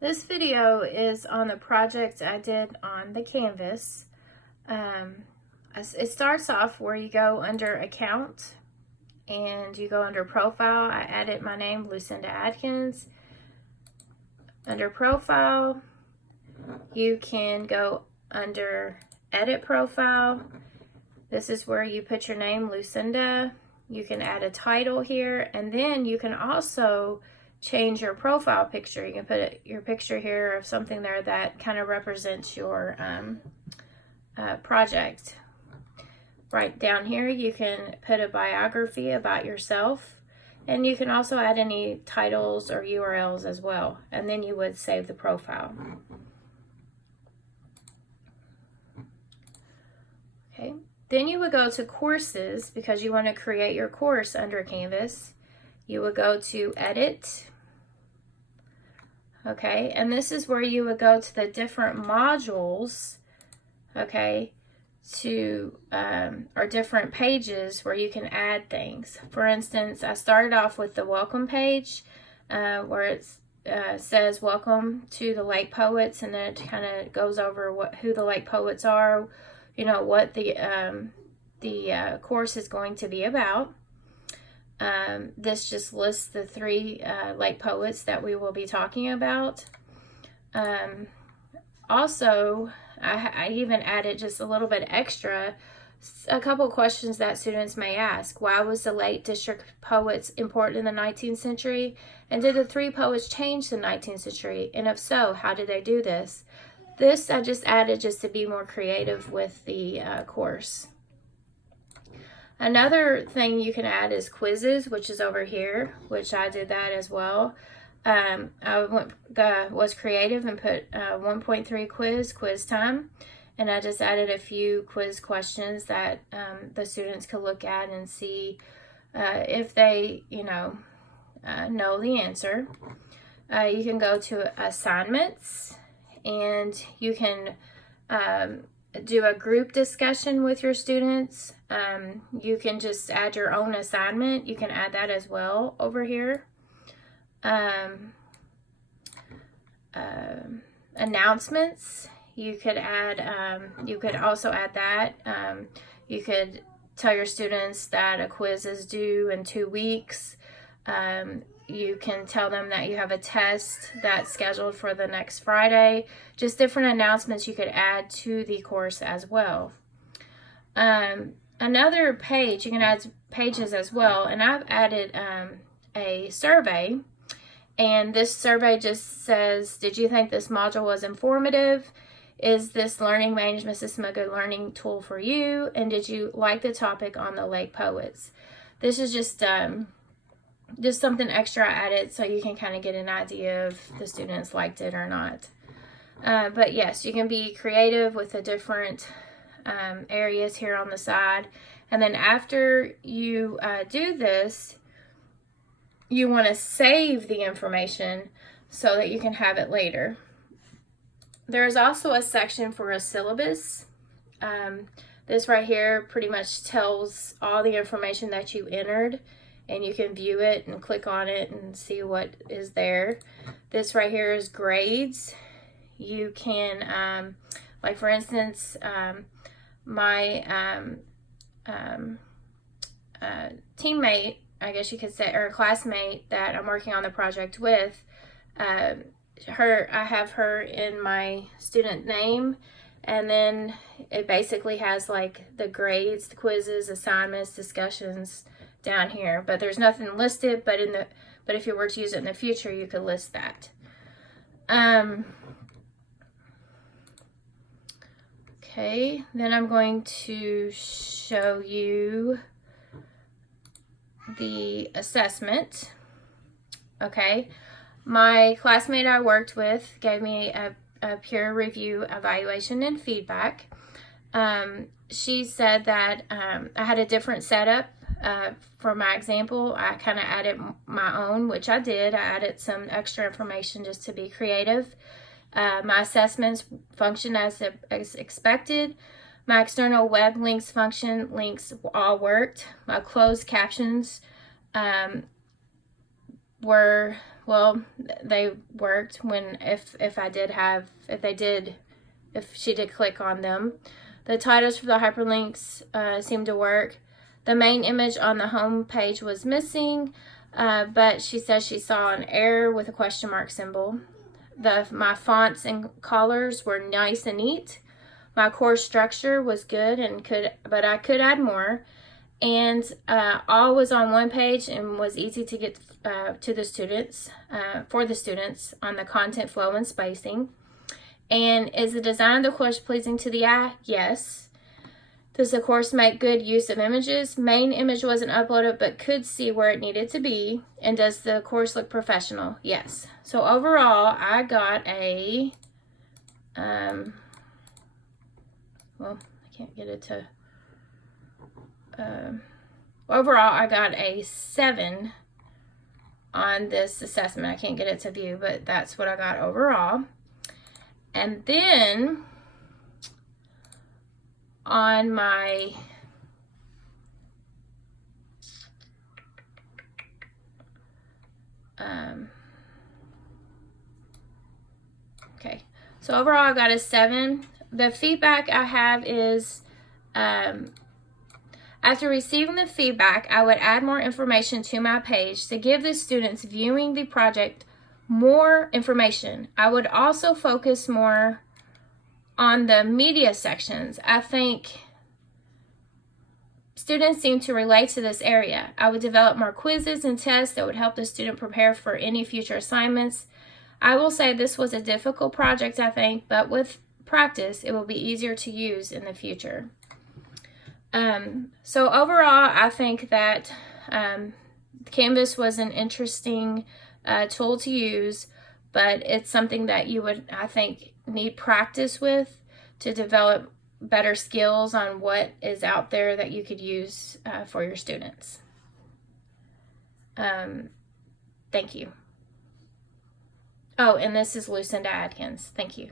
This video is on the project I did on the Canvas. It starts off where you go under Account and you go under Profile. I added my name, Lucinda Adkins. Under Profile, you can go under Edit Profile. This is where you put your name, Lucinda. You can add a title here, and then you can also change your profile picture. You can put your picture here of something there that kind of represents your project. Right down here, you can put a biography about yourself, and you can also add any titles or URLs as well, and then you would save the profile. Okay, then you would go to Courses because you want to create your course under Canvas. You would go to Edit. Okay, and this is where you would go to the different modules, okay, or different pages where you can add things. For instance, I started off with the welcome page where it says welcome to the Lake Poets, and then it kind of goes over who the Lake Poets are, you know, what the course is going to be about. This just lists the three Lake Poets that we will be talking about. Also, I even added just a little bit extra, a couple questions that students may ask. Why was the Lake District poets important in the 19th century? And did the three poets change the 19th century? And if so, how did they do this? This I just added just to be more creative with the course. Another thing you can add is quizzes, which is over here, which I did that as well. I was creative and put 1.3 quiz time, and I just added a few quiz questions that the students could look at and see if they, know the answer. You can go to assignments, and you can do a group discussion with your students. You can just add your own assignment. You can add that as well over here. Announcements, you could add, you could also add that. You could tell your students that a quiz is due in 2 weeks. You can tell them that you have a test that's scheduled for the next Friday. Just different announcements you could add to the course as well. Another page, you can add pages as well, and I've added a survey, and this survey just says, did you think this module was informative? Is this learning management system a good learning tool for you? And did you like the topic on the Lake Poets? This is just something extra I added so you can kind of get an idea if the students liked it or not. But yes, you can be creative with the different areas here on the side. And then after you do this, you want to save the information so that you can have it later. There's also a section for a syllabus. This right here pretty much tells all the information that you entered, and you can view it and click on it and see what is there. This right here is grades. You can, like for instance, my teammate, I guess you could say, or classmate that I'm working on the project with, I have her in my student name, and then it basically has like the grades, the quizzes, assignments, discussions down here, but there's nothing listed, but if you were to use it in the future, you could list that. Okay, then I'm going to show you the assessment. Okay, my classmate I worked with gave me a peer review evaluation and feedback. She said that I had a different setup. For my example, I kind of added my own, which I did. I added some extra information just to be creative. My assessments function as expected. My external web links links all worked. My closed captions were well, they worked if she did click on them. The titles for the hyperlinks seemed to work. The main image on the home page was missing, but she says she saw an error with a question mark symbol. My fonts and colors were nice and neat. My course structure was good but I could add more. And all was on one page and was easy to get to the students, for the students, on the content flow and spacing. And is the design of the course pleasing to the eye? Yes. Does the course make good use of images? Main image wasn't uploaded, but could see where it needed to be. And does the course look professional? Yes. So overall, I got a, well, I can't get it to, overall, I got a 7 on this assessment. I can't get it to view, but that's what I got overall. And then on my okay, so overall I got a 7. The feedback I have is, after receiving the feedback, I would add more information to my page to give the students viewing the project more information. I would also focus more on the media sections. I think students seem to relate to this area. I would develop more quizzes and tests that would help the student prepare for any future assignments. I will say this was a difficult project, I think, but with practice, it will be easier to use in the future. So overall, I think that Canvas was an interesting tool to use, but it's something that you would, I think, need practice with to develop better skills on what is out there that you could use for your students. Thank you. Oh, and this is Lucinda Adkins. Thank you.